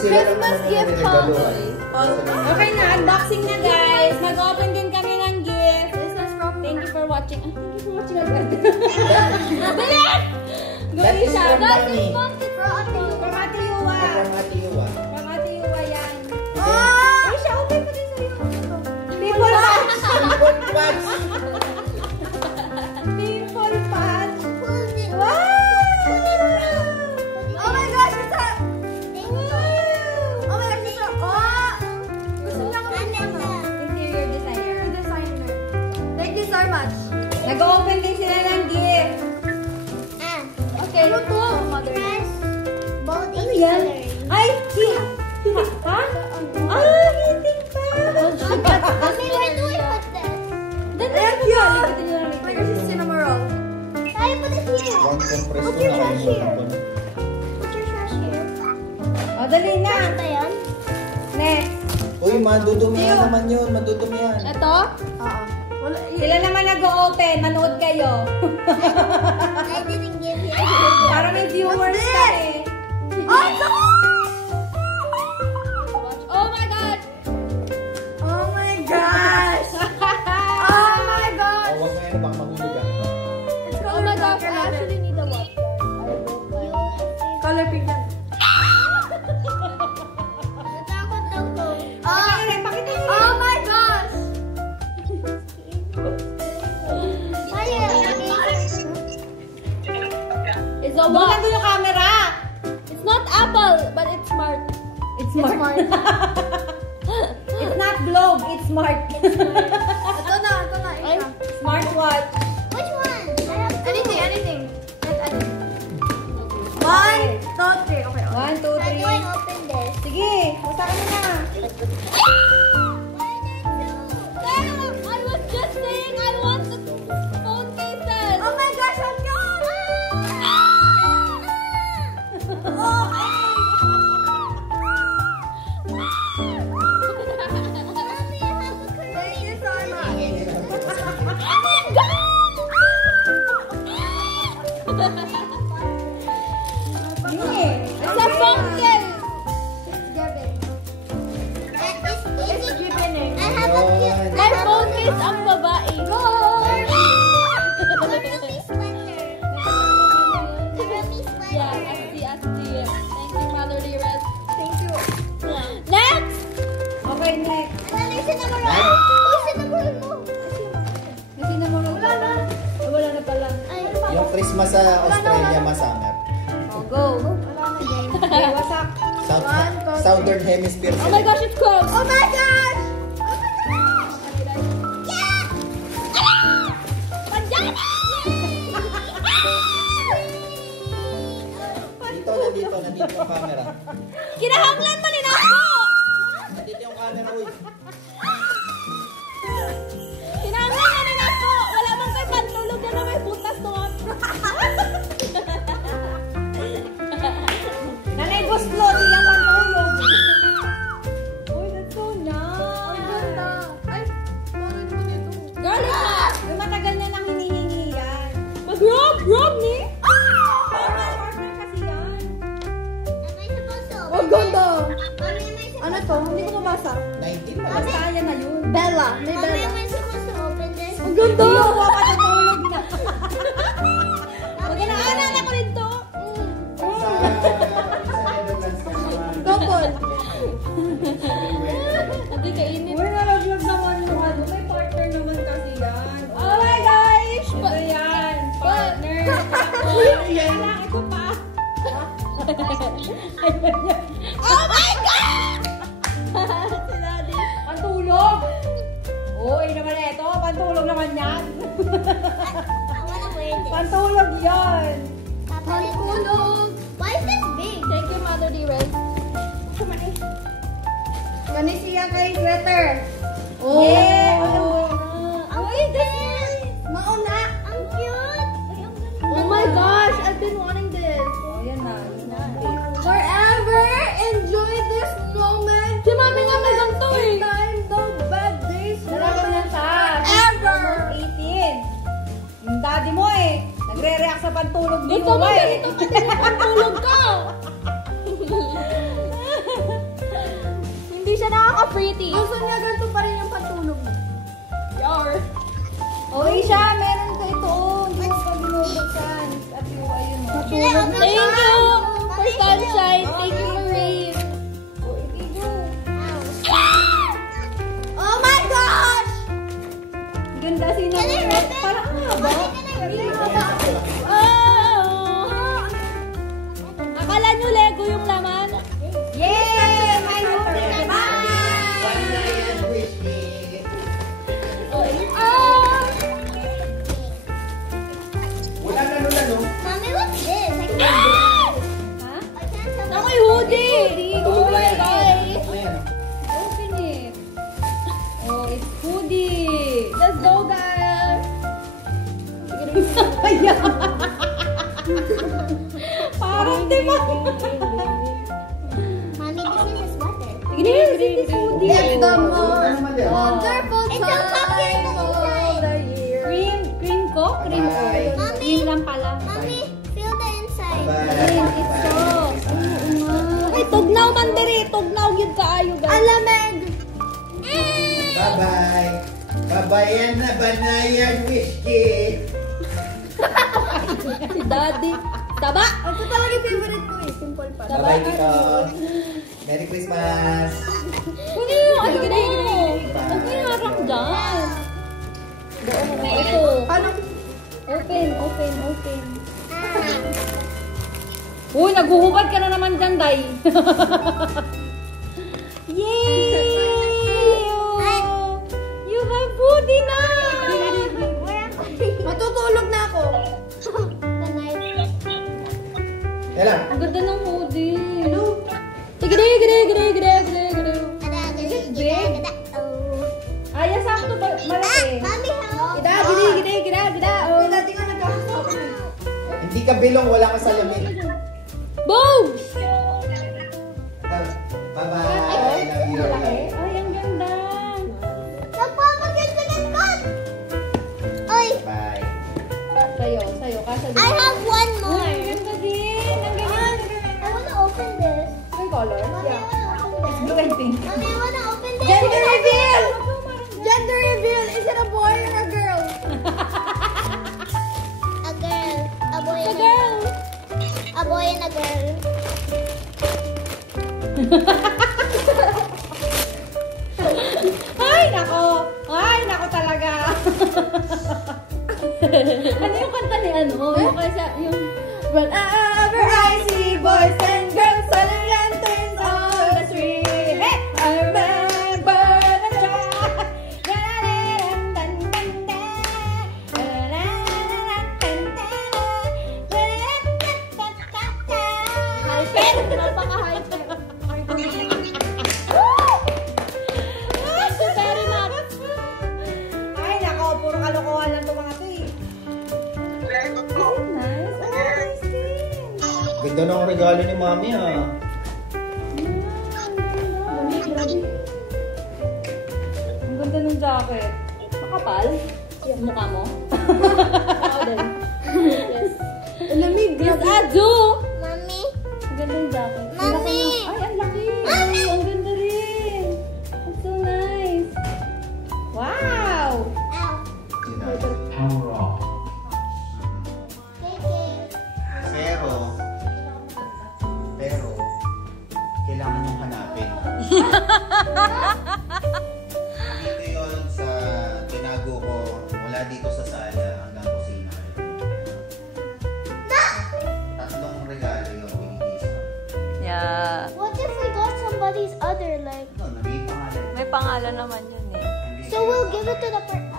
Christmas gift holiday. Okay na, unboxing na guys. Mag-open din kami ng gift. This is from... Thank you for watching. Thank you for watching agad. Bilis! Gawin siya. That is from From Ate Yuwa. From Ate Yuwa. From Ate Yuwa yan. Oh! Ay, siya, open ko din sa'yo. People patch! People patch! Pimple patch. Wow! Oh my gosh, it's a... Oh my gosh, it's a... Oh! Gusto niya ko ng interior designer. Thank you so much. Nag-open din sila ng gift. Okay, ano to? Ano yan? Ay, ha? Ah, hiting pa! Thank you! Oh my gosh, it's cinnamon roll. One compressor na kalimutan ko na. O, dali na. Next. Uy, madudumihan naman yun. Madudumihan. Ito? Oo. Sila naman nag-open. Manood kayo. Para may viewers ka eh. Oh my God! Oh my gosh! Oh my gosh! Huwag mo yan, baka mahulog ka. Oh my gosh, I actually need a watch. Color pink yan. Oh my gosh! It's a watch. Bukan yung camera. It's not Apple, but it's smart. It's smart. It's not globe, it's smart. Ito na. Smartwatch. Anything. One, two, three. Okay. 1, 2, 3. Sige, basta ka na. I was just saying I want the phone cases. Oh my gosh, I'm young! Thank you so much. Oh my God! It's a phone case. It's giving. My phone case ang babae. Yeah, Asti. Thank you, Mother Dearest. Thank you. Next! Okay, next. May cinnamon roll. Wala na pala. Yung Christmas sa Australia, masummer. Oh, go. Okay, wasak. Southern Hemisphere. Oh my gosh, it's close. Oh my gosh! Nandito yung camera. Kinahanglan mo nila ako! Nandito yung camera, uy. Kinahanglan mo nila ako! Wala man kayo pantulog na may butas to. Nanay Goslo, tingnan pantulog. Uy, that's so nice. Ay, ganda. Ay, bakit mo dito? Girl, yung matagal niya nang hinihingi yan. Mag-rob ni? Oh, ganda! Ano to? Hindi ko mabasa. 19 na. Basta yan na yun. Bella. May Bella. Ang Ganda! Hindi ako makatutulog na. Mag-inaanan ako rin to. Double. Hindi kainit. Uy, nalaglag naman yung ano. May partner naman kasi yan. Oh my gosh! Ito yan. Partner. Ito pa. Oh my God! Sinadi. Pantulog! Uy, naman ito. Pantulog naman yan. Pantulog yan. Pantulog. Why is this big? Thank you, Mother Dearest. Ganisiya kay sweater. Oh! Yeah! Uy, this is... Mauna! Ang cute! Oh my gosh! I've been wanting this. Oh, yan na. Forever enjoy this moment. Si Mami nga may ganito eh. Time the bad days. Nalala mo sa ever. 18. Yung daddy mo eh. Nagre-react sa pantulog ni Uwa eh. Ito mo ganito pati yung pantulog ko. niya, ganito pa rin yung patulog niya. Yar. O, Isha, meron ka ito. Hindi mo pa binubuksan. At yung ayun. Thank you for sunshine. Thank you, Marie. O, ito. Oh my gosh! Ganda sinang. Parang ano ba? Oh! Akala nyo Lego yung laman? Yay! My favorite! Wala na nun ano? Mommy, what's this? I can't Ha? tell. Ako'y hoodie! Oh my God! Ayan. Open it. Oh, it's hoodie. Let's go, guys. Parang diba? Mommy, this is a sweater. Yes, it is hoodie. It's the most Ano wonderful It's a time pumpkin of inside. the year. Cream ko? Cream ko. Bye. Cream lang pala. Mommy, feel the inside. Cream, it's soft. Ay, tugnaw man diri. Tugnaw yun kaayo, guys. Alameg. Bye-bye. Babayan na banayan, whiskey. Si Daddy. Taba! Ito talaga yung favorite ko eh. Simple pa. Taba. Bye-bye, Tito. Merry Christmas. Kunin mo. Ano mo? Huwag mo yung harap dyan. Doon mo. Ito. Open, open, open. Uy, naghuhubad ka na naman dyan, Day. Yay! You have hoodie na! Matutulog na ako. Yan lang. Ang ganda ng hoodie. Ano? Tigre. Ay, sakto ba? Malaki. Mommy, help. Gida. Oh, dati nga nagkakasama. Hindi ka bilong, wala ka salamin. Boom! Bye-bye. I love you. Ay, ang ganda. Oy, Bye. Sa'yo. Kasha din. I have one Ay, more. ang ganda din. Ang ganda. I wanna open this. May color? Mommy, I wanna open this. Blue and pink. Mommy, I wanna open this. Gender reveal! Gender reveal! Is it a boy or a girl? A girl. A boy A and girl! a boy and a girl. Ay, nako talaga. Ano yung kanta ni ano? Yung kaysa, yung... Whenever I see boys and girls selling lanterns on the street, hey! I remember the child. Hyper! Napaka-hyper. Very much. Ay, nako, puro kalokohan lang itong mga ito eh. Is it nice? Oh, nice din. Ganda ng regalo ni Mami ah. Ang ganda ng jacket. Makapal? Mukha mo? Ako din. Yes. Lamig. Yes, Adu! Mommy, Ang ganda ng jacket. Mami! Ay, ang laki. Mami! Ang ganda rin. It's so nice. Wow! ow. Power off. Pero, kailangan yung hanapin. Dito yun sa tinago ko, wala dito sa sala hanggang kusina. Tatlong regalo yung binigay sa akin. Yeah. What if we got somebody's other leg? No, naging pangalan. May pangalan naman yun eh. So we'll give it to the person.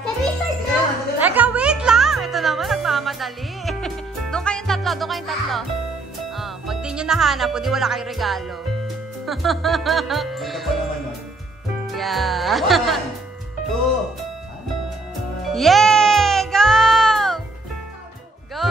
Can we start now? Teka, wait lang! Ito naman, nagmamadali. Doon kayong tatlo. Pag di nyo nahanap, o di wala kayong regalo. Ganda pa naman nun. Yeah. 1, 2, Yay! Go! Go!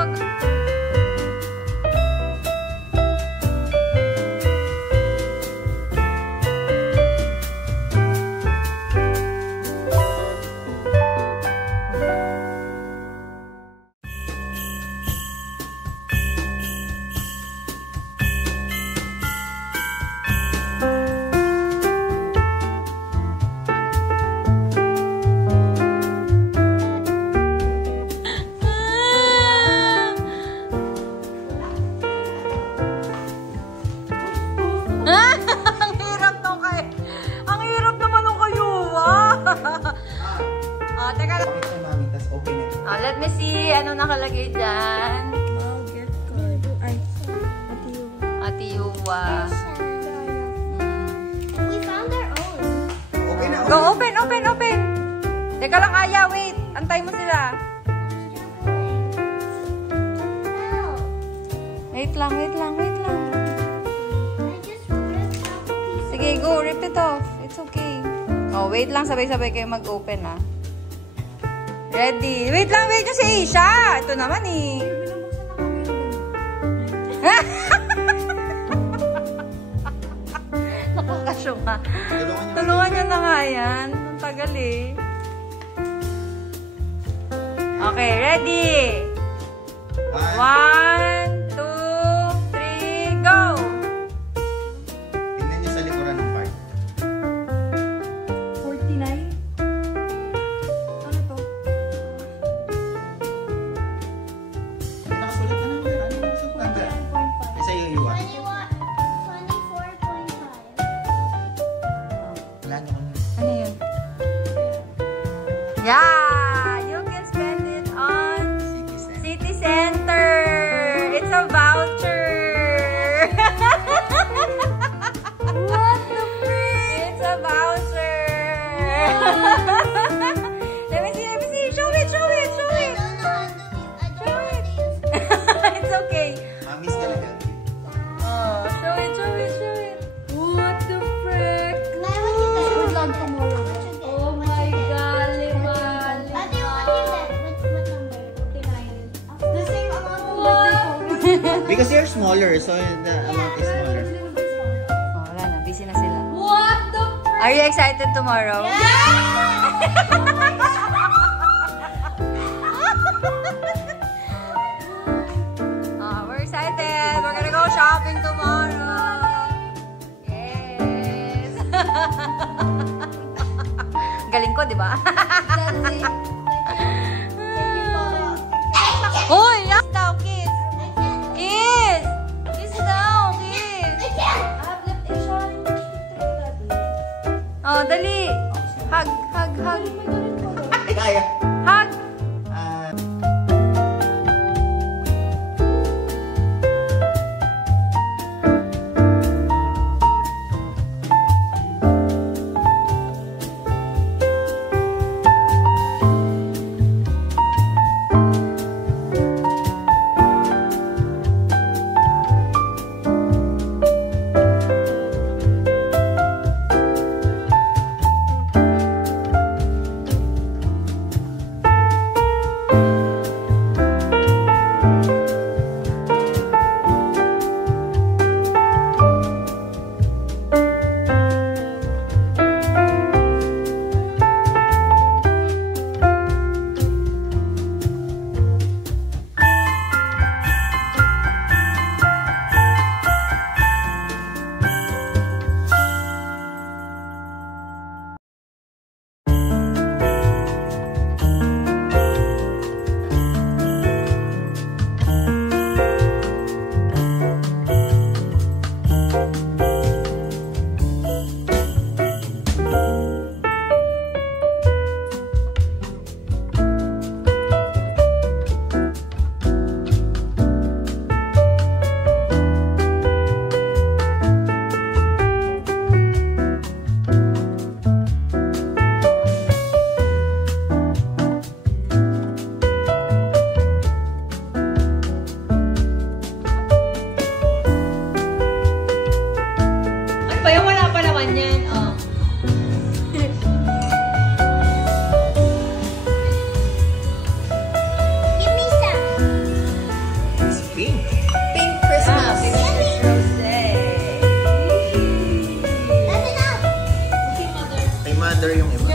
me see. Ano nakalagay dyan? Wow, gift card. Ay, Ate Yuwa. We found our own. Okay na. Go, open, open, open. Teka lang, Aya. Wait. Antay mo sila. Ow. Wait lang, wait lang, wait lang. I just ripped out a piece. Sige, go. Rip it off. It's okay. Oh, wait lang. Sabay-sabay kayo mag-open, ah. Ready. Wait lang, wait nyo si Isha. Ito naman, eh. Nakakasyo ka. Tulungan nyo na nga yan. Ang tagal, eh. Okay, ready. 1, 2, 3, go! Tingnan niyo sa likuran ng card. 49. Ano to? Nakasulit na naman. Ano yung sa tanda? 49.5. Ay, sa'yo, Yuwa. 24.5. Wala naman. Ano yun? Yeah! You can spend it on City Center. It's a voucher. What the frick? It's a voucher. Let me see. Show it. I don't know how to use It's okay. Mami's gonna help you. Oh, show it. What the frick? May what you get? Good luck tomorrow. What you get? Oh What my you get? God, Liman. Ate, what you get? What number? 49. The same amount of birthday ko. Because you're smaller, so the amount is smaller. Oh, wala na. Busy na sila. What the frick? Are you excited tomorrow? We're excited. We're gonna go shopping tomorrow. Yes. Galing ko, di ba? That's it. Hoy! Kiss daw, kiss! Kiss! Kiss daw, kiss! I have left a shot in the daddy. Oh, dali! Hug! Ay, kaya. Hug! Ah, mother yung iba.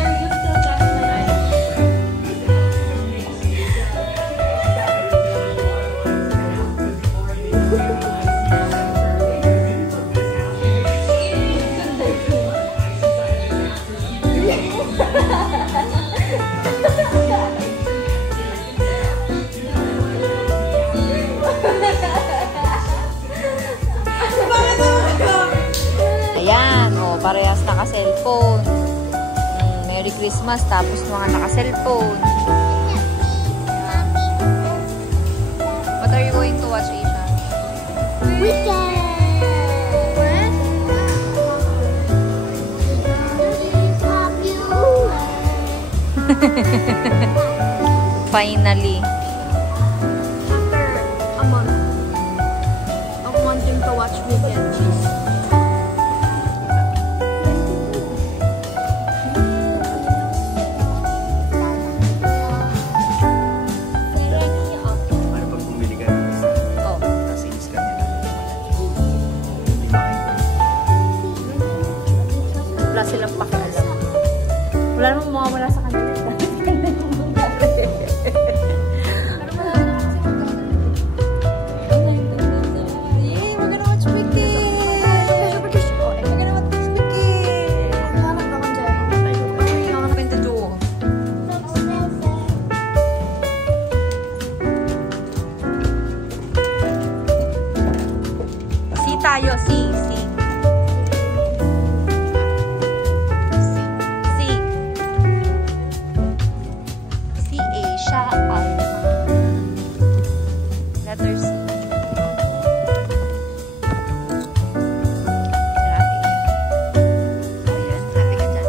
Ayan, oh, parehas naka-cellphone. Merry Christmas, tapos mga naka-cellphone. Happy going to watch Asia? Weekend. Finally. After a month of wanting to watch Weekend, Ano pag bumili ka ng isa? Oh. Kasi iskan niya lang. Hindi makain. Wala silang pakialam. Wala namang mawawala sa kanila. Yay, we're gonna watch Wicked! We're gonna watch Wicked! Open the door. See tayo, see. Si Asia Alma. Letter C. Grabe. Ayan, sabi ka dyan.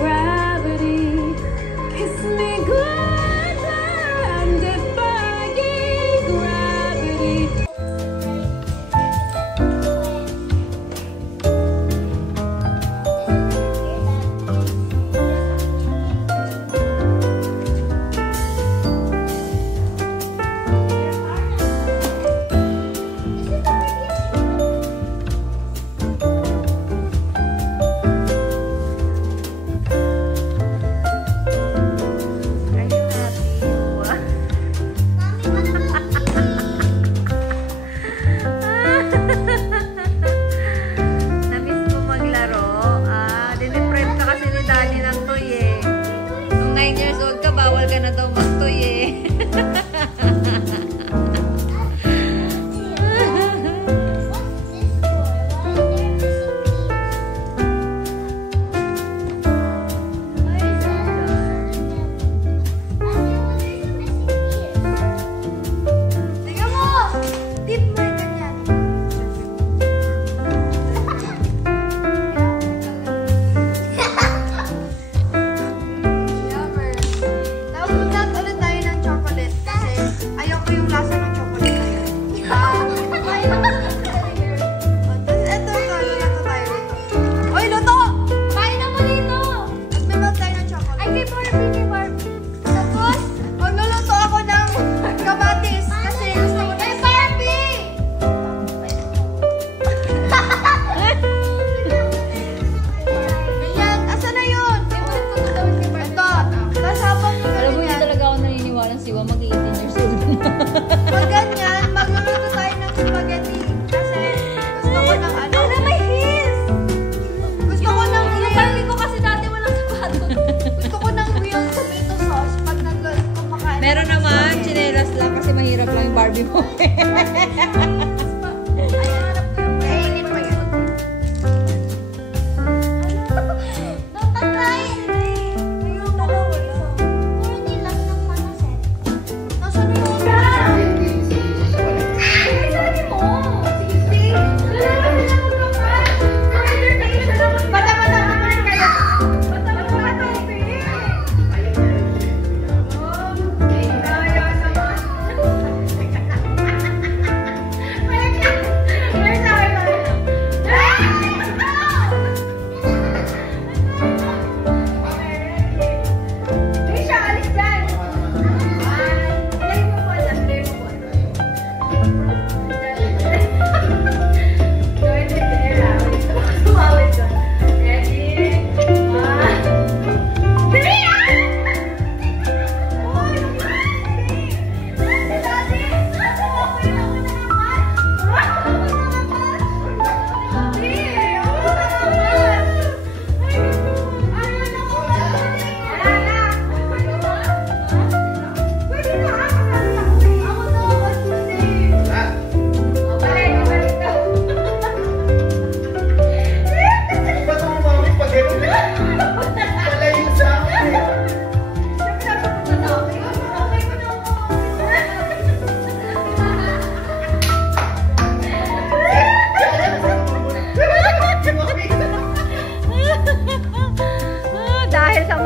Gravity, kiss me goodbye and defying gravity. Are you happy? Namiss mo maglaro? Diniprep ka kasi ni Daddy ng toy eh. Nung 9 years old ka, bawal ka na daw mag-toy eh. Tingnan mo! Tip mo yung ganyan. Yummer. Napunat ulit tayo ng chocolate kasi ayoko yung lasa ng chocolate na yun. Tapos eto tayo rito. Uy, luto! Kain na mo dito! Nagmimelt tayo ng chocolate. Ay, kay Barbie. Tapos, magluluto ako ng kamatis kasi gusto ko na. Ay, Barbie! Ganyan. Asan na yun? Ito. Tapos habang Alam mo, hindi ganyan, talaga ako naniniwala si Wa mag-18 years old na. pag ganyan, magluluto tayo ng spaghetti. Kasi gusto ko ng ano. May his! Gusto ko ng real. ko kasi dati walang sapato. Gusto ko ng real tomato sauce pag kumakain. Meron naman, chinelas lang kasi mahirap lang yung Barbie mo. Ay, harap ko yung kainin pa yun. Don't try it! Ayun, wala. Hindi lang ng manaset. Nasaan yung sabi mo? See? Bata-bata naman kayo. Bata-bata naman.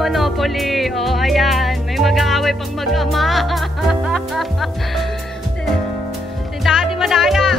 Monopoly. Oh, ayan. May mag-aaway pang mag-ama. Si Daddy madaya.